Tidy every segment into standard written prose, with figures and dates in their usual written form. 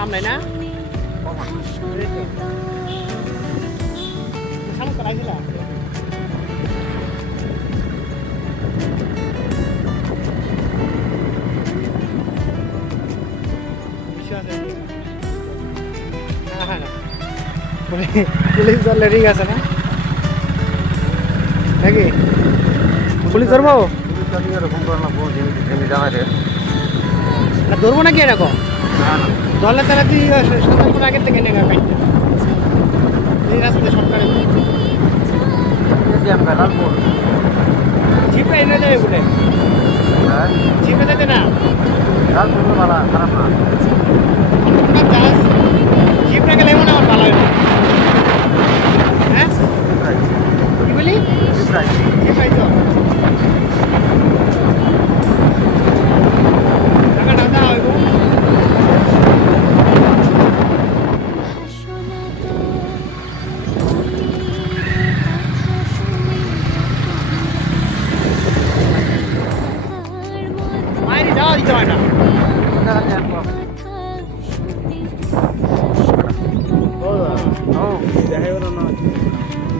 দাম নাই না শামুক করাইছিলা পুলিশ ধরলে রিং আছে না নাকি পুলিশ ধরবো ধরবো নাকি এরকম ধরলে তারা তুই সন্তানপুর আগের থেকে নেগা কাইটা এই রাস্তাতে সরকারে জিপে এনে যাবে বলে জিপে যেতে না খারাপ না জিপটা গেলে মনে আমার ভালো হবে হ্যাঁ কি বলি জিপাই তো টাকাটা দেওয়া হইব মায়েরই যাওয়া দিতে হয় না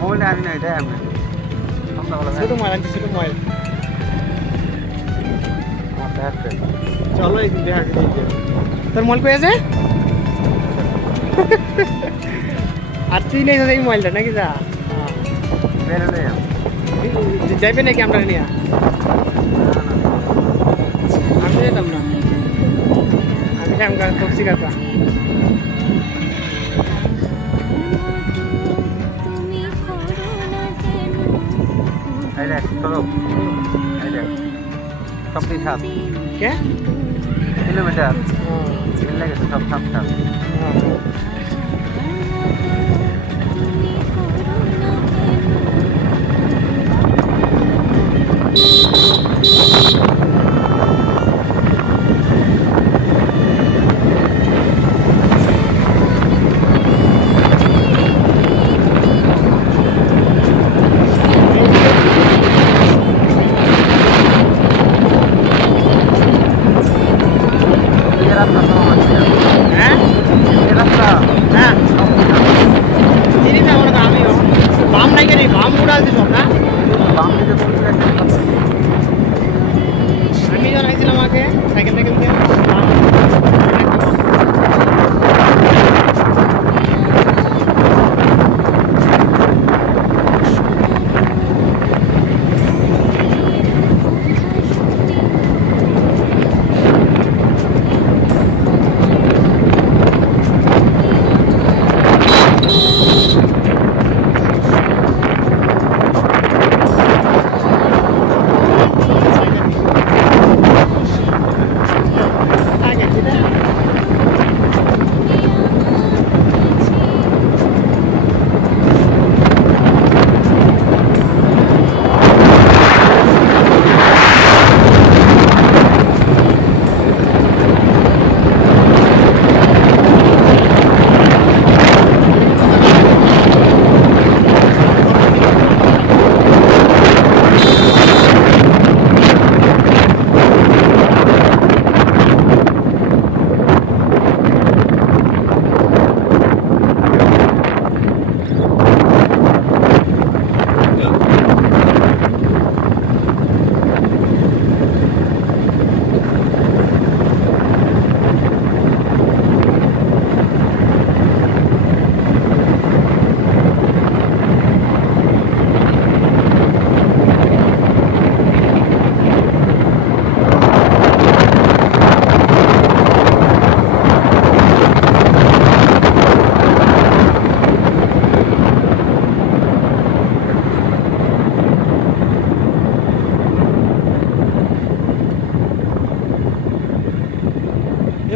মোবাইল আনি নাই দেয় আমি ছোট মোবাইল আনছি ছোট মোবাইল চলো একদিন দেখা তোর মোবাইল কই আছে আর তুই নেই এই মোবাইলটা নাকি যা যাইবে নাকি আমরা নিয়ে আমি যেতাম না আমি যাই সবজি কাটা সবটি সাপ কে কিলোমিটার লেগেছে সব সাপ সাপ আমি যখন আইছিলাম আগে সাইকেল টাইকেল দিয়ে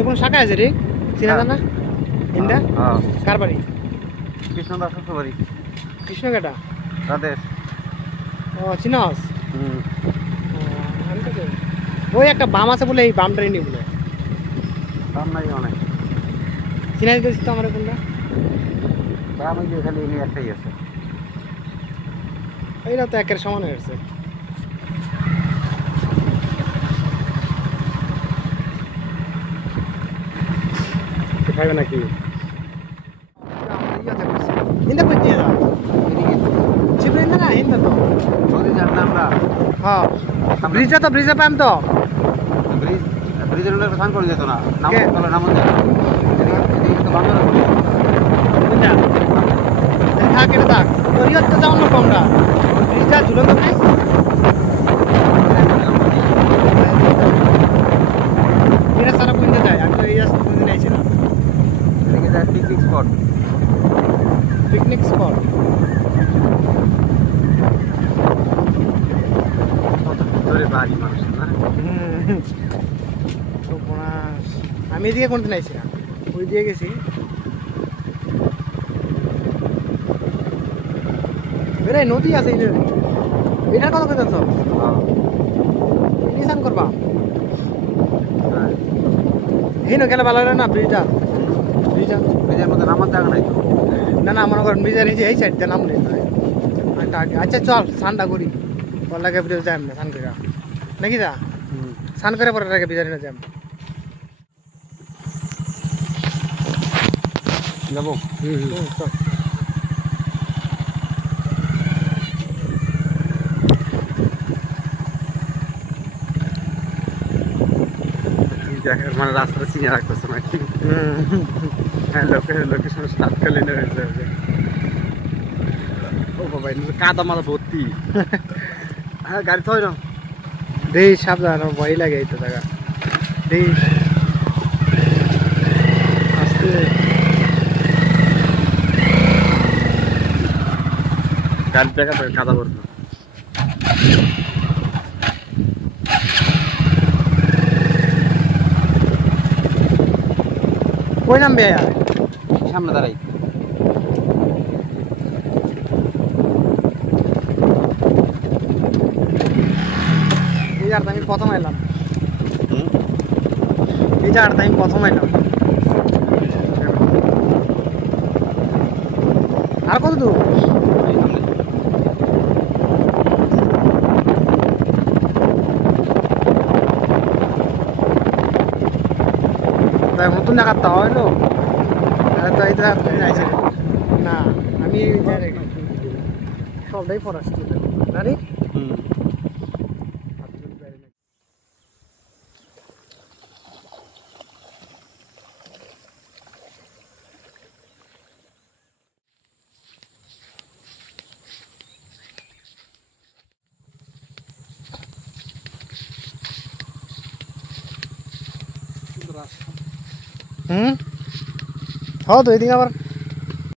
কোন শাখা আছে রে চিনা জানা ইন্দা কার বাড়ি কৃষ্ণদাস বাড়ি কৃষ্ণ কেটা রাধেশ ও চিনাস ওই একটা বাম আছে বলে এই বামটাই নি বলে বাম নাই অনেক চিনা দিতেছি তো আমার কোনটা বাম এই যে খালি এনে একটাই আছে এইটা তো একের সমান হয়ে গেছে খাবে নাকি ಹಿಂದೆ ಬಿಟ್ಟಿದ ಚಿಬ್ರಿಂದ ಹಿಂದೆ তো নদী যান আমরা হ্যাঁ ব্রিজে তো ব্রিজে পাম তো ব্রিজ ব্রিজের উপরে স্নান করে যেত না নাম কে? বলে নাম যায় এদিকে তো বাংলা বলে বুঝা থাক এটা থাক তোর ইয়ত তো যাওয়ার লোক আমরা ব্রিজটা ঝুলন্ত নাই এরা সারা কোনটা যায় আমি তো এই রাস্তা কোনদিন আইছি না এদিকে যায় পিকনিক স্পট পিকনিক স্পট ধরে বাড়ি মানুষ না আমি এদিকে কোনদিন আইছি না ওই দিয়ে গেছি বেরে নদী আছে এটার কথা কইতাছ নিশান করবা হেন গেলে ভালো হয় না ব্রিজটা ব্রিজের মধ্যে নামার জায়গা নাই তো না না মনে করেন ব্রিজের নিচে এই সাইডটা নাম নেই আচ্ছা চল স্নানটা করি পর লাগে ব্রিজ যাই না স্নান করে নাকি যা স্নান করে পরে লাগে ব্রিজের না যাই যাবো চল মানে রাস্তাটা চিনে রাখতেছে নাকি হ্যাঁ লোকেশন স্টার্ট করলে ও বাবা কাদা মাদা ভর্তি হ্যাঁ গাড়ি তো হয় না দেই সাবধান ভয় লাগে এই তো জায়গা দেই আস্তে গাড়ি দেখা কাদা ভর্তি কই নামবে আর সামনে দাঁড়াই এই জায়গাটা আমি প্রথম এলাম এই জায়গাটা আমি প্রথম এলাম আর কত দূর নতুন জায়গা তো হইলো তো এই জায়গা না আমি সবটাই ফরেস্ট না রে হুম হ্যাঁ তো এদিকে আবার